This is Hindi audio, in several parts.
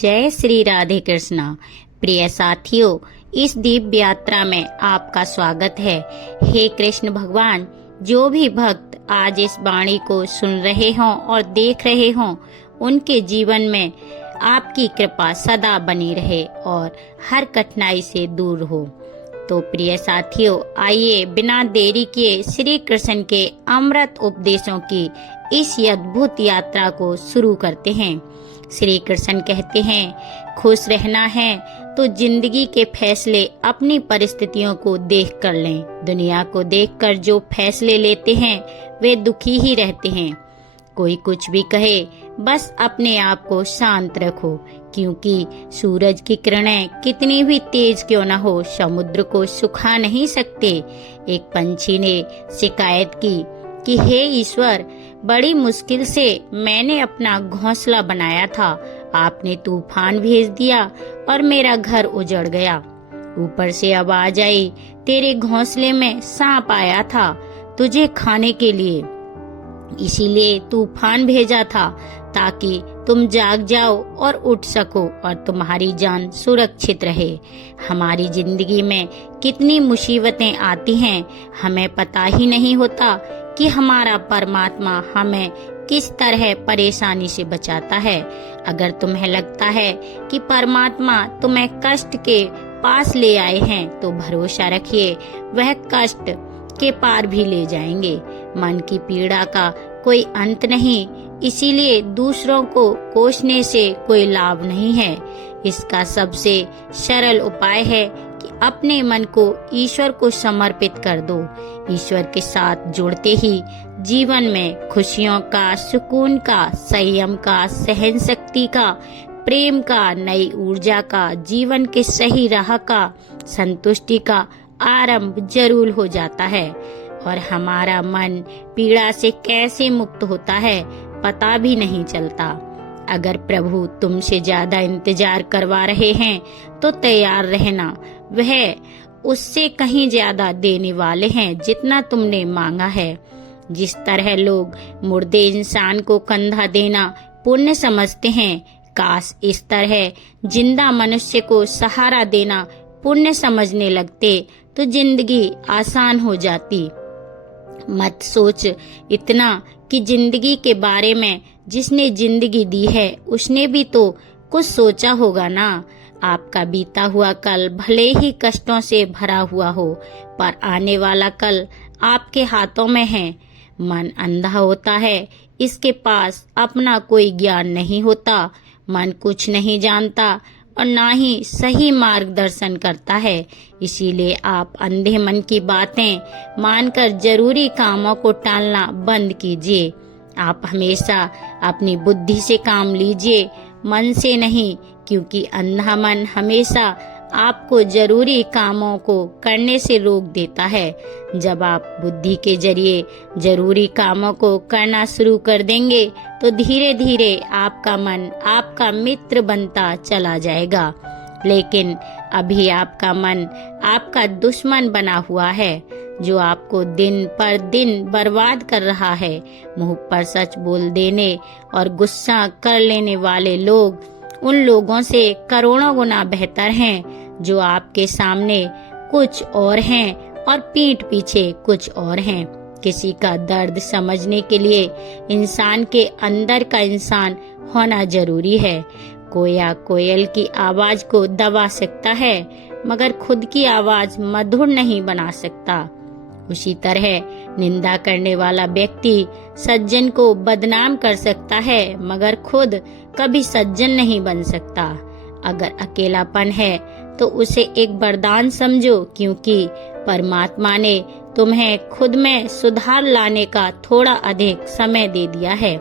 जय श्री राधे कृष्णा। प्रिय साथियों, इस दिव्य यात्रा में आपका स्वागत है। हे कृष्ण भगवान, जो भी भक्त आज इस वाणी को सुन रहे हों और देख रहे हों, उनके जीवन में आपकी कृपा सदा बनी रहे और हर कठिनाई से दूर हो। तो प्रिय साथियों, आइए बिना देरी किए श्री कृष्ण के अमृत उपदेशों की इस अद्भुत यात्रा को शुरू करते हैं। श्री कृष्ण कहते हैं, खुश रहना है तो जिंदगी के फैसले अपनी परिस्थितियों को देख कर लें। दुनिया को देखकर जो फैसले लेते हैं वे दुखी ही रहते हैं। कोई कुछ भी कहे, बस अपने आप को शांत रखो, क्योंकि सूरज की किरणें कितनी भी तेज क्यों न हो, समुद्र को सुखा नहीं सकते। एक पंछी ने शिकायत की कि हे ईश्वर, बड़ी मुश्किल से मैंने अपना घोंसला बनाया था, आपने तूफान भेज दिया और मेरा घर उजड़ गया। ऊपर से आवाज आई, तेरे घोंसले में सांप आया था तुझे खाने के लिए, इसीलिए तूफान भेजा था ताकि तुम जाग जाओ और उठ सको और तुम्हारी जान सुरक्षित रहे। हमारी जिंदगी में कितनी मुसीबतें आती हैं, हमें पता ही नहीं होता कि हमारा परमात्मा हमें किस तरह परेशानी से बचाता है। अगर तुम्हें लगता है कि परमात्मा तुम्हें कष्ट के पास ले आए हैं, तो भरोसा रखिए, वह कष्ट के पार भी ले जाएंगे। मन की पीड़ा का कोई अंत नहीं, इसीलिए दूसरों को कोसने से कोई लाभ नहीं है। इसका सबसे सरल उपाय है कि अपने मन को ईश्वर को समर्पित कर दो। ईश्वर के साथ जुड़ते ही जीवन में खुशियों का, सुकून का, संयम का, सहन शक्ति का, प्रेम का, नई ऊर्जा का, जीवन के सही राह का, संतुष्टि का आरंभ जरूर हो जाता है। और हमारा मन पीड़ा से कैसे मुक्त होता है पता भी नहीं चलता। अगर प्रभु तुमसे ज्यादा इंतजार करवा रहे हैं तो तैयार रहना, वह उससे कहीं ज्यादा देने वाले हैं जितना तुमने मांगा है। जिस तरह लोग मुर्दे इंसान को कंधा देना पुण्य समझते हैं, काश इस तरह जिंदा मनुष्य को सहारा देना पुण्य समझने लगते तो जिंदगी आसान हो जाती। मत सोच इतना कि जिंदगी के बारे में जिसने जिंदगी दी है उसने भी तो कुछ सोचा होगा ना। आपका बीता हुआ कल भले ही कष्टों से भरा हुआ हो, पर आने वाला कल आपके हाथों में है। मन अंधा होता है, इसके पास अपना कोई ज्ञान नहीं होता। मन कुछ नहीं जानता और ना ही सही मार्गदर्शन करता है। इसीलिए आप अंधे मन की बातें मानकर जरूरी कामों को टालना बंद कीजिए। आप हमेशा अपनी बुद्धि से काम लीजिए, मन से नहीं, क्योंकि अंधा मन हमेशा आपको जरूरी कामों को करने से रोक देता है। जब आप बुद्धि के जरिए जरूरी कामों को करना शुरू कर देंगे तो धीरे धीरे आपका मन आपका मित्र बनता चला जाएगा। लेकिन अभी आपका मन आपका दुश्मन बना हुआ है, जो आपको दिन पर दिन बर्बाद कर रहा है। मुंह पर सच बोल देने और गुस्सा कर लेने वाले लोग उन लोगों से करोड़ों गुना बेहतर हैं जो आपके सामने कुछ और हैं और पीठ पीछे कुछ और हैं। किसी का दर्द समझने के लिए इंसान के अंदर का इंसान होना जरूरी है। कोया कोयल की आवाज को दबा सकता है, मगर खुद की आवाज मधुर नहीं बना सकता। उसी तरह निंदा करने वाला व्यक्ति सज्जन को बदनाम कर सकता है, मगर खुद कभी सज्जन नहीं बन सकता। अगर अकेलापन है तो उसे एक वरदान समझो, क्योंकि परमात्मा ने तुम्हें खुद में सुधार लाने का थोड़ा अधिक समय दे दिया है।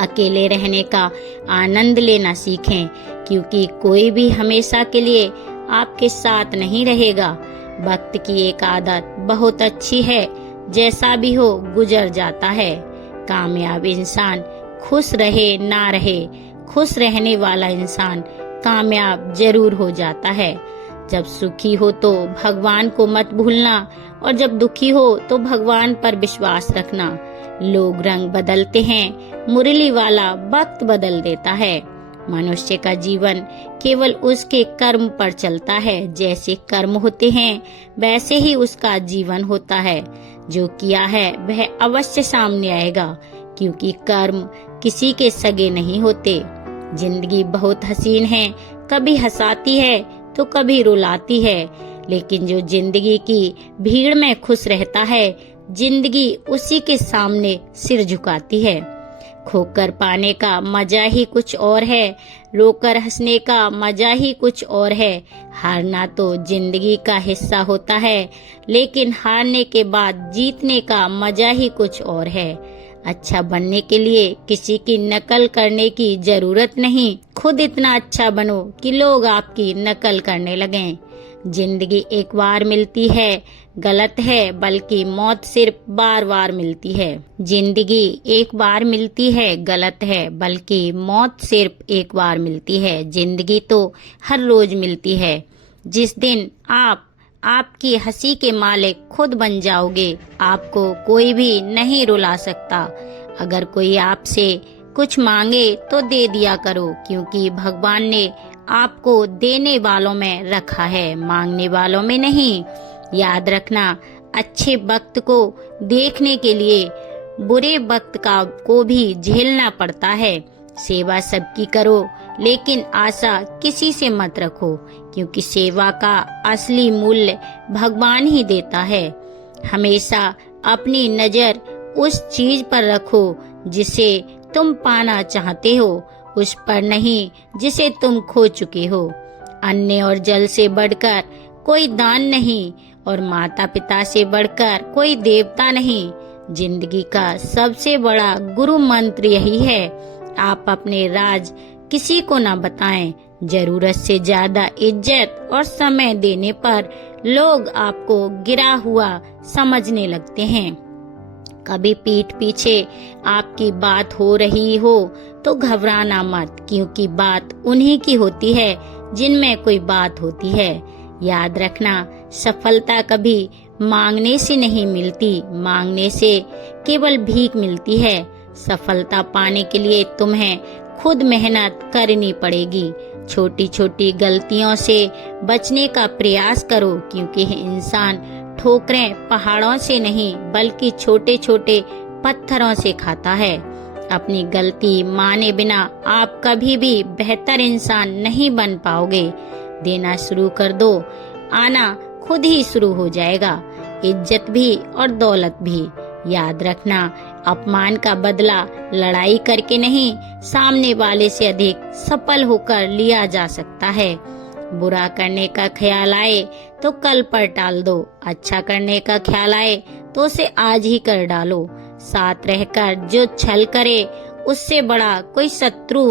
अकेले रहने का आनंद लेना सीखें, क्योंकि कोई भी हमेशा के लिए आपके साथ नहीं रहेगा। वक्त की एक आदत बहुत अच्छी है, जैसा भी हो गुजर जाता है। कामयाब इंसान खुश रहे ना रहे, खुश रहने वाला इंसान कामयाब जरूर हो जाता है। जब सुखी हो तो भगवान को मत भूलना, और जब दुखी हो तो भगवान पर विश्वास रखना। लोग रंग बदलते हैं, मुरली वाला वक्त बदल देता है। मनुष्य का जीवन केवल उसके कर्म पर चलता है। जैसे कर्म होते हैं वैसे ही उसका जीवन होता है। जो किया है वह अवश्य सामने आएगा, क्योंकि कर्म किसी के सगे नहीं होते। जिंदगी बहुत हसीन है, कभी हंसाती है तो कभी रुलाती है, लेकिन जो जिंदगी की भीड़ में खुश रहता है, जिंदगी उसी के सामने सिर झुकाती है। खोकर पाने का मजा ही कुछ और है, रोकर हंसने का मजा ही कुछ और है। हारना तो जिंदगी का हिस्सा होता है, लेकिन हारने के बाद जीतने का मजा ही कुछ और है। अच्छा बनने के लिए किसी की नकल करने की जरूरत नहीं, खुद इतना अच्छा बनो कि लोग आपकी नकल करने लगें। जिंदगी एक बार मिलती है गलत है, बल्कि मौत सिर्फ बार बार मिलती है। जिंदगी एक बार मिलती है गलत है, बल्कि मौत सिर्फ एक बार मिलती है। जिंदगी तो हर रोज मिलती है। जिस दिन आप आपकी हंसी के मालिक खुद बन जाओगे, आपको कोई भी नहीं रुला सकता। अगर कोई आपसे कुछ मांगे तो दे दिया करो, क्योंकि भगवान ने आपको देने वालों में रखा है, मांगने वालों में नहीं। याद रखना, अच्छे वक्त को देखने के लिए बुरे वक्त को भी झेलना पड़ता है। सेवा सबकी करो, लेकिन आशा किसी से मत रखो, क्योंकि सेवा का असली मूल्य भगवान ही देता है। हमेशा अपनी नजर उस चीज पर रखो जिसे तुम पाना चाहते हो, उस पर नहीं जिसे तुम खो चुके हो। अन्न और जल से बढ़कर कोई दान नहीं, और माता पिता से बढ़कर कोई देवता नहीं। जिंदगी का सबसे बड़ा गुरु मंत्र यही है, आप अपने राज किसी को ना बताएं। जरूरत से ज्यादा इज्जत और समय देने पर लोग आपको गिरा हुआ समझने लगते हैं। कभी पीठ पीछे आपकी बात हो रही हो तो घबराना मत, क्योंकि बात उन्हीं की होती है जिनमें कोई बात होती है। याद रखना, सफलता कभी मांगने से नहीं मिलती, मांगने से केवल भीख मिलती है। सफलता पाने के लिए तुम्हें खुद मेहनत करनी पड़ेगी। छोटी छोटी गलतियों से बचने का प्रयास करो, क्योंकि इंसान ठोकरें पहाड़ों से नहीं बल्कि छोटे छोटे पत्थरों से खाता है। अपनी गलती माने बिना आप कभी भी बेहतर इंसान नहीं बन पाओगे। देना शुरू कर दो, आना खुद ही शुरू हो जाएगा, इज्जत भी और दौलत भी। याद रखना, अपमान का बदला लड़ाई करके नहीं, सामने वाले से अधिक सफल होकर लिया जा सकता है। बुरा करने का ख्याल आए तो कल पर टाल दो, अच्छा करने का ख्याल आए तो उसे आज ही कर डालो। साथ रहकर जो छल करे उससे बड़ा कोई शत्रु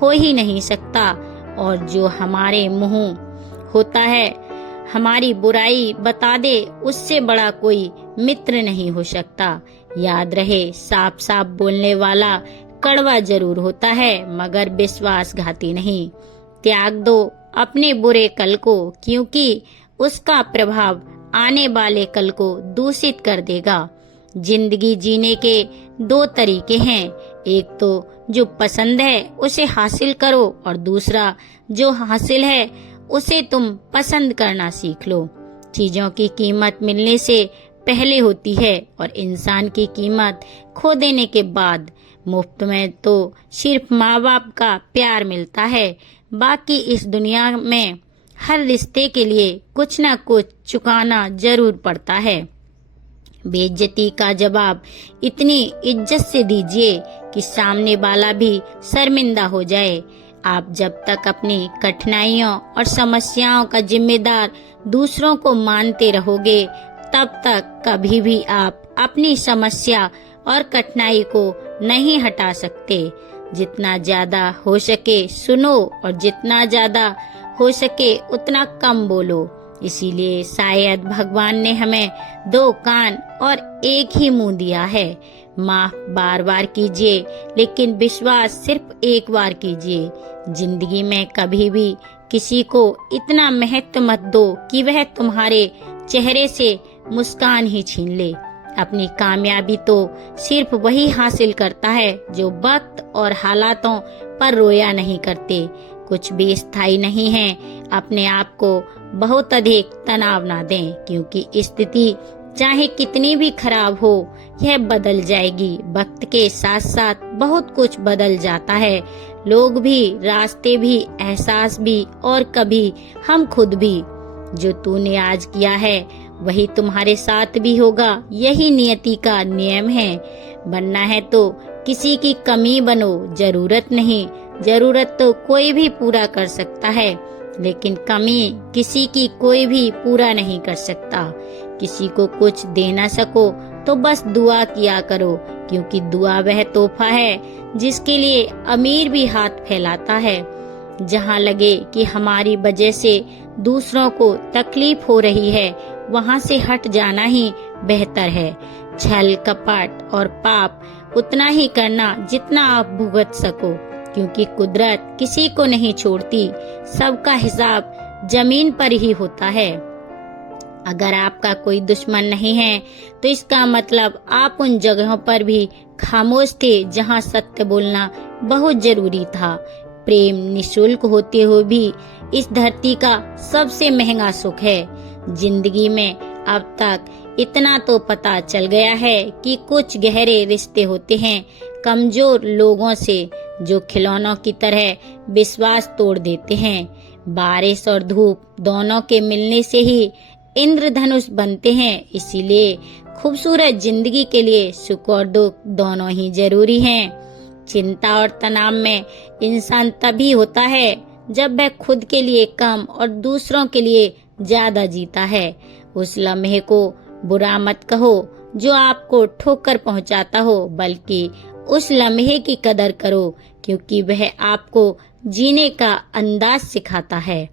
हो ही नहीं सकता, और जो हमारे मुंह होता है हमारी बुराई बता दे उससे बड़ा कोई मित्र नहीं हो सकता। याद रहे, साफ साफ बोलने वाला कड़वा जरूर होता है, मगर विश्वासघाती नहीं। त्याग दो अपने बुरे कल को, क्योंकि उसका प्रभाव आने वाले कल को दूषित कर देगा। जिंदगी जीने के दो तरीके हैं, एक तो जो पसंद है उसे हासिल करो, और दूसरा जो हासिल है उसे तुम पसंद करना सीख लो। चीजों की कीमत मिलने से पहले होती है, और इंसान की कीमत खो देने के बाद। मुफ्त में तो सिर्फ माँ बाप का प्यार मिलता है, बाकी इस दुनिया में हर रिश्ते के लिए कुछ न कुछ चुकाना जरूर पड़ता है। बेइज्जती का जवाब इतनी इज्जत से दीजिए कि सामने वाला भी शर्मिंदा हो जाए। आप जब तक अपनी कठिनाइयों और समस्याओं का जिम्मेदार दूसरों को मानते रहोगे, तब तक कभी भी आप अपनी समस्या और कठिनाई को नहीं हटा सकते। जितना ज्यादा हो सके सुनो, और जितना ज्यादा हो सके उतना कम बोलो। इसीलिए शायद भगवान ने हमें दो कान और एक ही मुंह दिया है। माफ बार बार कीजिए, लेकिन विश्वास सिर्फ एक बार कीजिए। जिंदगी में कभी भी किसी को इतना महत्व मत दो कि वह तुम्हारे चेहरे से मुस्कान ही छीन ले। अपनी कामयाबी तो सिर्फ वही हासिल करता है जो वक्त और हालातों पर रोया नहीं करते। कुछ भी स्थायी नहीं है। अपने आप को बहुत अधिक तनाव ना दें, क्योंकि स्थिति चाहे कितनी भी खराब हो, यह बदल जाएगी। वक्त के साथ साथ बहुत कुछ बदल जाता है, लोग भी, रास्ते भी, एहसास भी और कभी हम खुद भी। जो तूने आज किया है वही तुम्हारे साथ भी होगा। यही नियति का नियम है। बनना है तो किसी की कमी बनो, जरूरत नहीं। जरूरत तो कोई भी पूरा कर सकता है, लेकिन कमी किसी की कोई भी पूरा नहीं कर सकता। किसी को कुछ दे ना सको तो बस दुआ किया करो, क्योंकि दुआ वह तोहफा है जिसके लिए अमीर भी हाथ फैलाता है। जहाँ लगे कि हमारी वजह से दूसरों को तकलीफ हो रही है, वहाँ से हट जाना ही बेहतर है। छल, कपट और पाप उतना ही करना जितना आप भुगत सको, क्योंकि कुदरत किसी को नहीं छोड़ती। सबका हिसाब जमीन पर ही होता है। अगर आपका कोई दुश्मन नहीं है तो इसका मतलब आप उन जगहों पर भी खामोश थे जहां सत्य बोलना बहुत जरूरी था। प्रेम निशुल्क होते हुए भी इस धरती का सबसे महंगा सुख है। जिंदगी में अब तक इतना तो पता चल गया है कि कुछ गहरे रिश्ते होते हैं कमजोर लोगों से, जो खिलौनों की तरह विश्वास तोड़ देते हैं। बारिश और धूप दोनों के मिलने से ही इंद्रधनुष बनते हैं। इसीलिए खूबसूरत जिंदगी के लिए सुख और दुख दोनों ही जरूरी हैं। चिंता और तनाव में इंसान तभी होता है जब वह खुद के लिए कम और दूसरों के लिए ज्यादा जीता है। उस लम्हे को बुरा मत कहो जो आपको ठोकर पहुंचाता हो, बल्कि उस लम्हे की कदर करो, क्योंकि वह आपको जीने का अंदाज सिखाता है।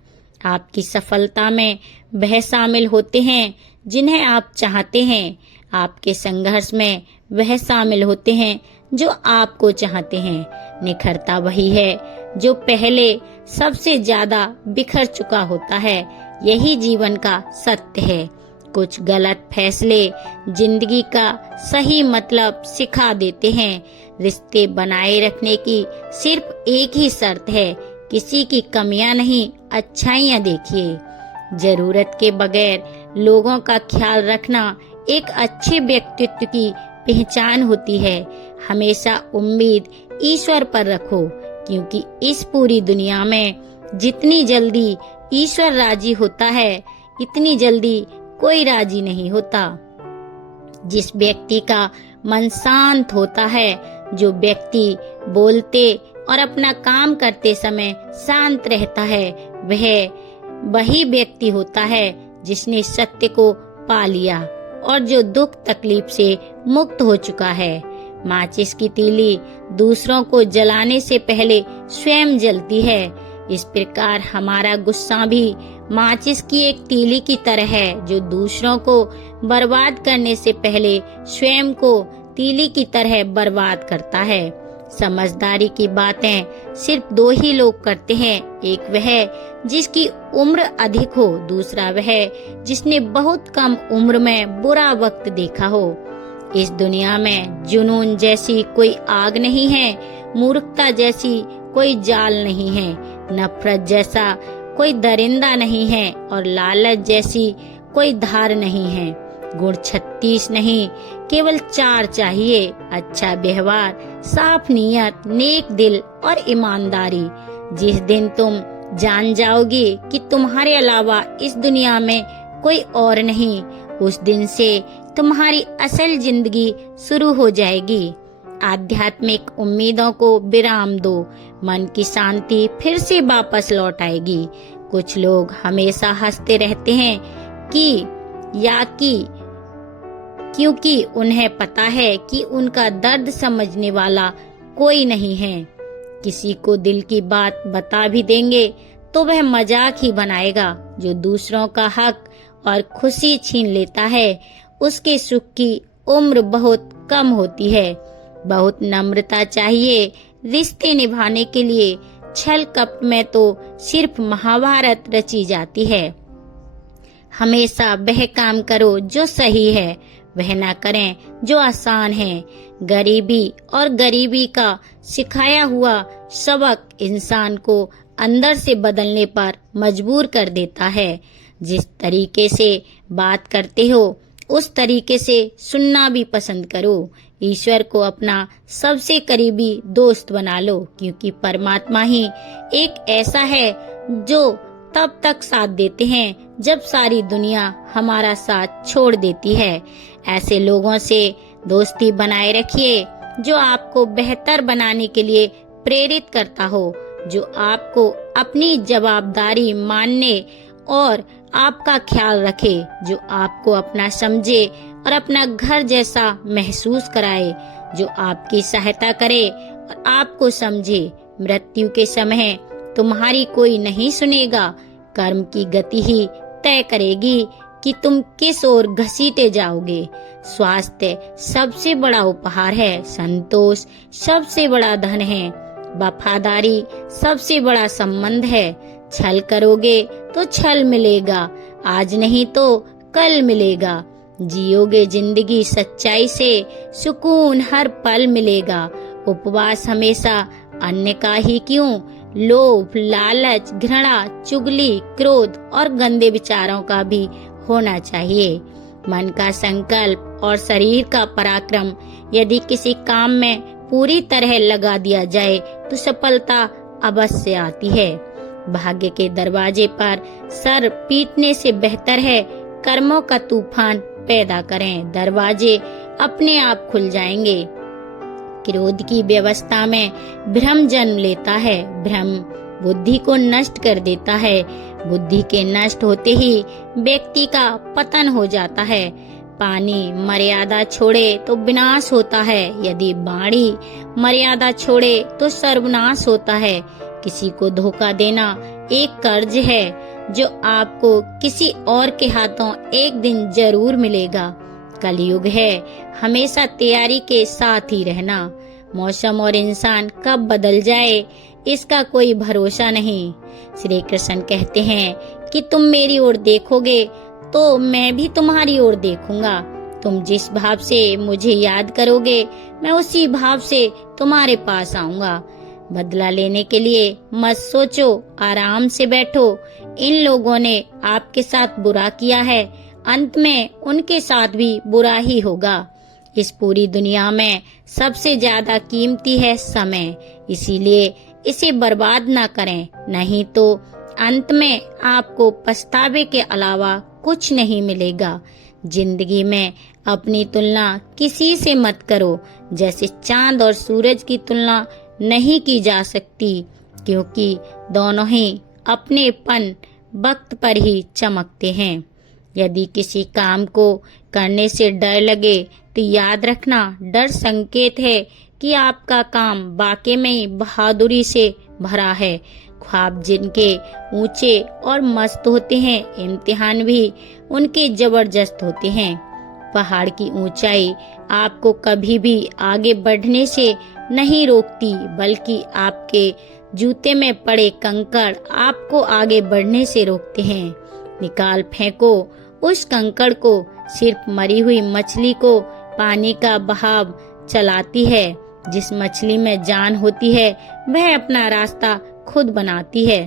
आपकी सफलता में वह शामिल होते हैं जिन्हें आप चाहते हैं। आपके संघर्ष में वह शामिल होते हैं जो आपको चाहते हैं। निखरता वही है जो पहले सबसे ज्यादा बिखर चुका होता है। यही जीवन का सत्य है। कुछ गलत फैसले जिंदगी का सही मतलब सिखा देते हैं। रिश्ते बनाए रखने की सिर्फ एक ही शर्त है, किसी की कमियां नहीं, अच्छाइयां देखिए। जरूरत के बगैर लोगों का ख्याल रखना एक अच्छे व्यक्तित्व की पहचान होती है। हमेशा उम्मीद ईश्वर पर रखो, क्योंकि इस पूरी दुनिया में जितनी जल्दी ईश्वर राजी होता है, इतनी जल्दी कोई राजी नहीं होता। जिस व्यक्ति का मन शांत होता है, जो व्यक्ति बोलते और अपना काम करते समय शांत रहता है, वह वही व्यक्ति होता है जिसने सत्य को पा लिया और जो दुख तकलीफ से मुक्त हो चुका है। माचिस की तीली दूसरों को जलाने से पहले स्वयं जलती है। इस प्रकार हमारा गुस्सा भी माचिस की एक तीली की तरह है, जो दूसरों को बर्बाद करने से पहले स्वयं को तीली की तरह बर्बाद करता है। समझदारी की बातें सिर्फ दो ही लोग करते हैं। एक वह जिसकी उम्र अधिक हो, दूसरा वह जिसने बहुत कम उम्र में बुरा वक्त देखा हो। इस दुनिया में जुनून जैसी कोई आग नहीं है, मूर्खता जैसी कोई जाल नहीं है, नफरत जैसा कोई दरिंदा नहीं है और लालच जैसी कोई धार नहीं है। गुण 36 नहीं, केवल 4 चाहिए। अच्छा व्यवहार, साफ नीयत, नेक दिल और ईमानदारी। जिस दिन तुम जान जाओगे कि तुम्हारे अलावा इस दुनिया में कोई और नहीं, उस दिन से तुम्हारी असल जिंदगी शुरू हो जाएगी। आध्यात्मिक उम्मीदों को विराम दो, मन की शांति फिर से वापस लौट आएगी। कुछ लोग हमेशा हंसते रहते हैं क्योंकि उन्हें पता है कि उनका दर्द समझने वाला कोई नहीं है। किसी को दिल की बात बता भी देंगे तो वह मजाक ही बनाएगा। जो दूसरों का हक और खुशी छीन लेता है, उसके सुख की उम्र बहुत कम होती है। बहुत नम्रता चाहिए रिश्ते निभाने के लिए। छल कपट में तो सिर्फ महाभारत रची जाती है। हमेशा वह काम करो जो सही है, वह न करें जो आसान है। गरीबी और गरीबी का सिखाया हुआ सबक इंसान को अंदर से बदलने पर मजबूर कर देता है। जिस तरीके से बात करते हो उस तरीके से सुनना भी पसंद करो। ईश्वर को अपना सबसे करीबी दोस्त बना लो, क्योंकि परमात्मा ही एक ऐसा है जो तब तक साथ देते हैं जब सारी दुनिया हमारा साथ छोड़ देती है। ऐसे लोगों से दोस्ती बनाए रखिए जो आपको बेहतर बनाने के लिए प्रेरित करता हो, जो आपको अपनी जवाबदारी मानने और आपका ख्याल रखे, जो आपको अपना समझे और अपना घर जैसा महसूस कराए, जो आपकी सहायता करे और आपको समझे। मृत्यु के समय तुम्हारी कोई नहीं सुनेगा। कर्म की गति ही तय करेगी कि तुम किस ओर घसीटे जाओगे। स्वास्थ्य सबसे बड़ा उपहार है, संतोष सबसे बड़ा धन है, वफादारी सबसे बड़ा संबंध है। छल करोगे तो छल मिलेगा, आज नहीं तो कल मिलेगा। जियोगे जिंदगी सच्चाई से, सुकून हर पल मिलेगा। उपवास हमेशा अन्य का ही क्यों, लोभ, लालच, घृणा, चुगली, क्रोध और गंदे विचारों का भी होना चाहिए। मन का संकल्प और शरीर का पराक्रम यदि किसी काम में पूरी तरह लगा दिया जाए तो सफलता अवश्य आती है। भाग्य के दरवाजे पर सर पीटने से बेहतर है कर्मों का तूफान पैदा करें, दरवाजे अपने आप खुल जाएंगे। क्रोध की व्यवस्था में भ्रम जन्म लेता है, भ्रम बुद्धि को नष्ट कर देता है। बुद्धि के नष्ट होते ही व्यक्ति का पतन हो जाता है। पानी मर्यादा छोड़े तो विनाश होता है, यदि वाणी मर्यादा छोड़े तो सर्वनाश होता है। किसी को धोखा देना एक कर्ज है जो आपको किसी और के हाथों एक दिन जरूर मिलेगा। कलयुग है, हमेशा तैयारी के साथ ही रहना। मौसम और इंसान कब बदल जाए इसका कोई भरोसा नहीं। श्री कृष्ण कहते हैं कि तुम मेरी ओर देखोगे तो मैं भी तुम्हारी ओर देखूंगा। तुम जिस भाव से मुझे याद करोगे मैं उसी भाव से तुम्हारे पास आऊंगा। बदला लेने के लिए मत सोचो, आराम से बैठो। इन लोगों ने आपके साथ बुरा किया है, अंत में उनके साथ भी बुरा ही होगा। इस पूरी दुनिया में सबसे ज्यादा कीमती है समय, इसीलिए इसे बर्बाद ना करें, नहीं तो अंत में आपको पछतावे के अलावा कुछ नहीं मिलेगा। जिंदगी में अपनी तुलना किसी से मत करो, जैसे चांद और सूरज की तुलना नहीं की जा सकती, क्योंकि दोनों ही अपनेपन वक्त पर ही चमकते हैं। यदि किसी काम को करने से डर लगे तो याद रखना, डर संकेत है कि आपका काम वाकई में ही बहादुरी से भरा है। ख्वाब जिनके ऊंचे और मस्त होते हैं, इम्तिहान भी उनके जबरदस्त होते हैं। पहाड़ की ऊंचाई आपको कभी भी आगे बढ़ने से नहीं रोकती, बल्कि आपके जूते में पड़े कंकड़ आपको आगे बढ़ने से रोकते हैं। निकाल फेंको उस कंकड़ को, सिर्फ मरी हुई मछली को पानी का बहाव चलाती है। जिस मछली में जान होती है वह अपना रास्ता खुद बनाती है।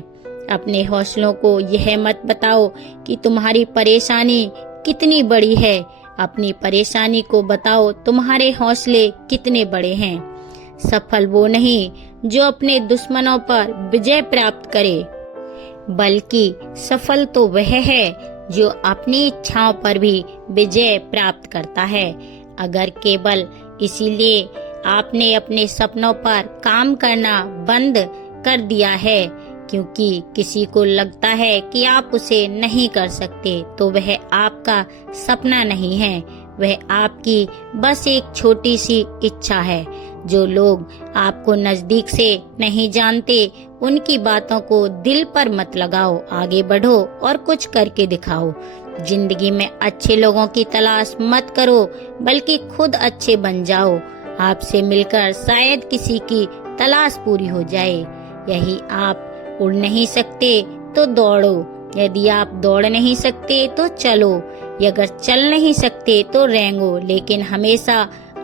अपने हौसलों को यह मत बताओ कि तुम्हारी परेशानी कितनी बड़ी है, अपनी परेशानी को बताओ तुम्हारे हौसले कितने बड़े हैं। सफल वो नहीं जो अपने दुश्मनों पर विजय प्राप्त करे, बल्कि सफल तो वह है जो अपनी इच्छाओं पर भी विजय प्राप्त करता है। अगर केवल इसीलिए आपने अपने सपनों पर काम करना बंद कर दिया है क्योंकि किसी को लगता है कि आप उसे नहीं कर सकते, तो वह आपका सपना नहीं है, वह आपकी बस एक छोटी सी इच्छा है। जो लोग आपको नजदीक से नहीं जानते उनकी बातों को दिल पर मत लगाओ, आगे बढ़ो और कुछ करके दिखाओ। जिंदगी में अच्छे लोगों की तलाश मत करो, बल्कि खुद अच्छे बन जाओ। आपसे मिलकर शायद किसी की तलाश पूरी हो जाए। यही आप उड़ नहीं सकते तो दौड़ो, यदि आप दौड़ नहीं सकते तो चलो, ये अगर चल नहीं सकते तो रेंगो, लेकिन हमेशा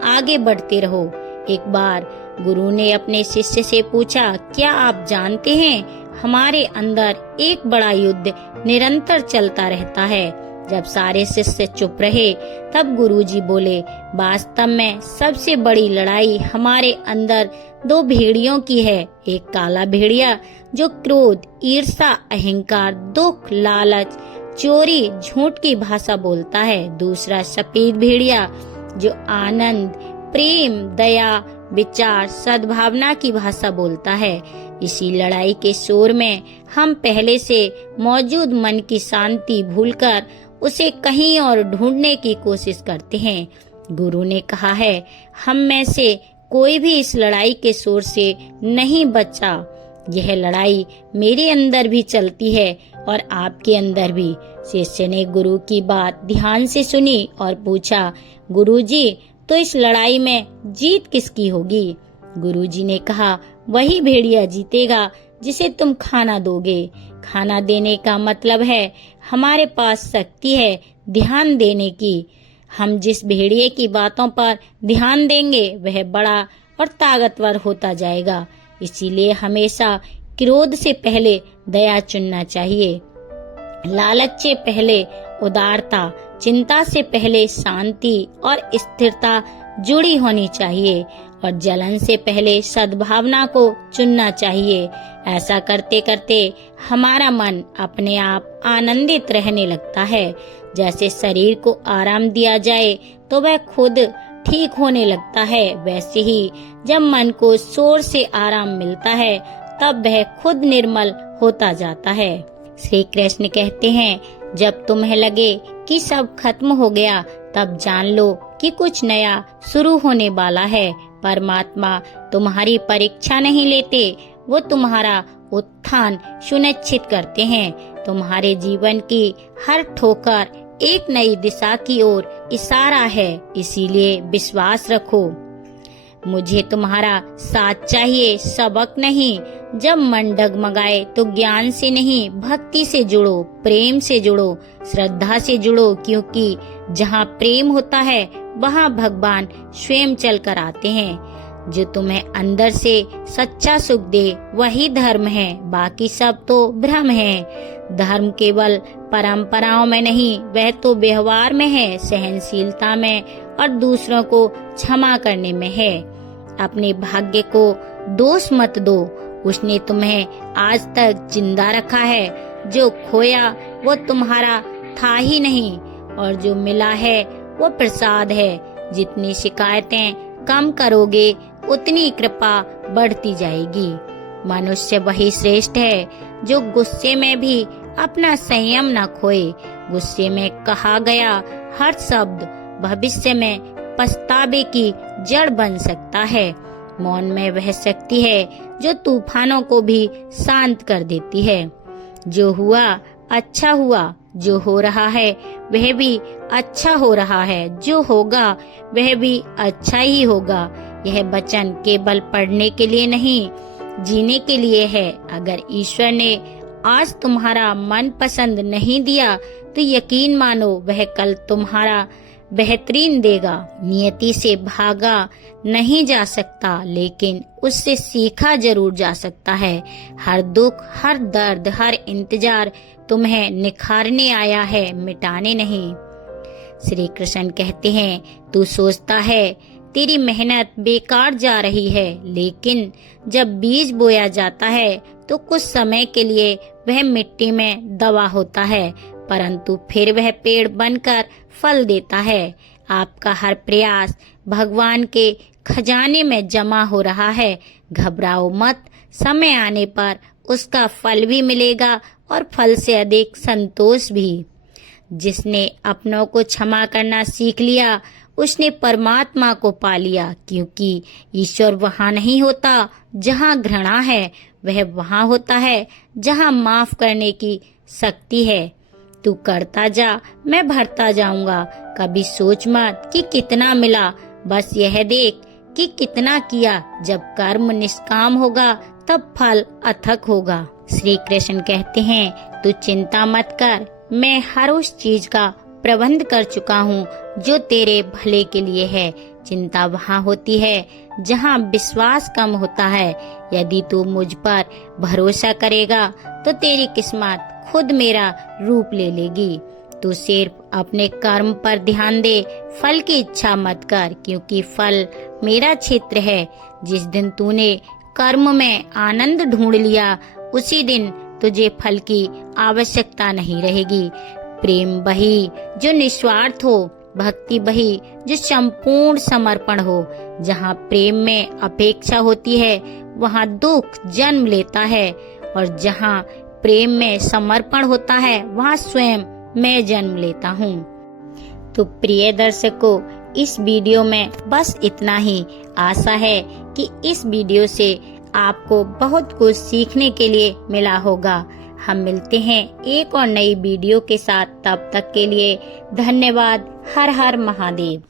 आगे बढ़ते रहो। एक बार गुरु ने अपने शिष्य से पूछा, क्या आप जानते हैं हमारे अंदर एक बड़ा युद्ध निरंतर चलता रहता है। जब सारे शिष्य चुप रहे तब गुरुजी बोले, वास्तव में सबसे बड़ी लड़ाई हमारे अंदर दो भेड़ियों की है। एक काला भेड़िया जो क्रोध, ईर्ष्या, अहंकार, दुख, लालच, चोरी, झूठ की भाषा बोलता है। दूसरा सफेद भेड़िया जो आनंद, प्रेम, दया, विचार, सद्भावना की भाषा बोलता है। इसी लड़ाई के शोर में हम पहले से मौजूद मन की शांति भूलकर उसे कहीं और ढूंढने की कोशिश करते हैं। गुरु ने कहा है, हम में से कोई भी इस लड़ाई के शोर से नहीं बचा। यह लड़ाई मेरे अंदर भी चलती है और आपके अंदर भी। शिष्य ने गुरु की बात ध्यान से सुनी और पूछा, गुरुजी, तो इस लड़ाई में जीत किसकी होगी। गुरुजी ने कहा, वही भेड़िया जीतेगा जिसे तुम खाना दोगे। खाना देने का मतलब है हमारे पास शक्ति है ध्यान देने की। हम जिस भेड़िए की बातों पर ध्यान देंगे वह बड़ा और ताकतवर होता जाएगा। इसीलिए हमेशा क्रोध से पहले दया चुनना चाहिए, लालच से पहले उदारता, चिंता से पहले शांति और स्थिरता जुड़ी होनी चाहिए और जलन से पहले सद्भावना को चुनना चाहिए। ऐसा करते करते हमारा मन अपने आप आनंदित रहने लगता है। जैसे शरीर को आराम दिया जाए तो वह खुद ठीक होने लगता है, वैसे ही जब मन को शोर से आराम मिलता है तब वह खुद निर्मल होता जाता है। श्री कृष्ण कहते हैं, जब तुम्हें लगे कि सब खत्म हो गया तब जान लो कि कुछ नया शुरू होने वाला है। परमात्मा तुम्हारी परीक्षा नहीं लेते, वो तुम्हारा उत्थान सुनिश्चित करते हैं। तुम्हारे जीवन की हर ठोकर एक नई दिशा की ओर इशारा है, इसीलिए विश्वास रखो। मुझे तुम्हारा साथ चाहिए, सबक नहीं। जब मन डगमगाए तो ज्ञान से नहीं भक्ति से जुड़ो, प्रेम से जुड़ो, श्रद्धा से जुड़ो, क्योंकि जहाँ प्रेम होता है वहाँ भगवान स्वयं चल कर आते हैं। जो तुम्हें अंदर से सच्चा सुख दे वही धर्म है, बाकी सब तो भ्रम है। धर्म केवल परंपराओं में नहीं, वह तो व्यवहार में है, सहनशीलता में और दूसरों को क्षमा करने में है। अपने भाग्य को दोष मत दो, उसने तुम्हें आज तक जिंदा रखा है। जो खोया वो तुम्हारा था ही नहीं और जो मिला है वो प्रसाद है। जितनी शिकायतें कम करोगे उतनी कृपा बढ़ती जाएगी। मनुष्य वही श्रेष्ठ है जो गुस्से में भी अपना संयम न खोए। गुस्से में कहा गया हर शब्द भविष्य में पछतावे की जड़ बन सकता है। मौन में वह शक्ति है जो तूफानों को भी शांत कर देती है। जो हुआ अच्छा हुआ, जो हो रहा है वह भी अच्छा हो रहा है, जो होगा वह भी अच्छा ही होगा। यह वचन केवल पढ़ने के लिए नहीं, जीने के लिए है। अगर ईश्वर ने आज तुम्हारा मन पसंद नहीं दिया तो यकीन मानो वह कल तुम्हारा बेहतरीन देगा। नियति से भागा नहीं जा सकता, लेकिन उससे सीखा जरूर जा सकता है। हर दुख, हर दर्द, हर इंतजार तुम्हें निखारने आया है, मिटाने नहीं। श्री कृष्ण कहते हैं, तू सोचता है तेरी मेहनत बेकार जा रही है, लेकिन जब बीज बोया जाता है तो कुछ समय के लिए वह मिट्टी में दबा होता है, परंतु फिर वह पेड़ बनकर फल देता है। आपका हर प्रयास भगवान के खजाने में जमा हो रहा है। घबराओ मत, समय आने पर उसका फल भी मिलेगा और फल से अधिक संतोष भी। जिसने अपनों को क्षमा करना सीख लिया उसने परमात्मा को पा लिया, क्योंकि ईश्वर वहाँ नहीं होता जहाँ घृणा है, वह वहाँ होता है जहाँ माफ करने की शक्ति है। तू करता जा, मैं भरता जाऊंगा। कभी सोच मत कि कितना मिला, बस यह देख कि कितना किया। जब कर्म निष्काम होगा तब फल अथक होगा। श्री कृष्ण कहते हैं, तू चिंता मत कर, मैं हर उस चीज का प्रबंध कर चुका हूँ जो तेरे भले के लिए है। चिंता वहाँ होती है जहाँ विश्वास कम होता है। यदि तू मुझ पर भरोसा करेगा तो तेरी किस्मत खुद मेरा रूप ले लेगी। तू सिर्फ अपने कर्म पर ध्यान दे, फल की इच्छा मत कर, क्योंकि फल मेरा क्षेत्र है। जिस दिन तूने कर्म में आनंद ढूंढ लिया, उसी दिन तुझे फल की आवश्यकता नहीं रहेगी। प्रेम वही जो निस्वार्थ हो, भक्ति वही जो संपूर्ण समर्पण हो। जहाँ प्रेम में अपेक्षा होती है वहाँ दुख जन्म लेता है, और जहाँ प्रेम में समर्पण होता है वहाँ स्वयं मैं जन्म लेता हूँ। तो प्रिय दर्शकों, इस वीडियो में बस इतना ही। आशा है कि इस वीडियो से आपको बहुत कुछ सीखने के लिए मिला होगा। हम मिलते हैं एक और नई वीडियो के साथ। तब तक के लिए धन्यवाद। हर हर महादेव।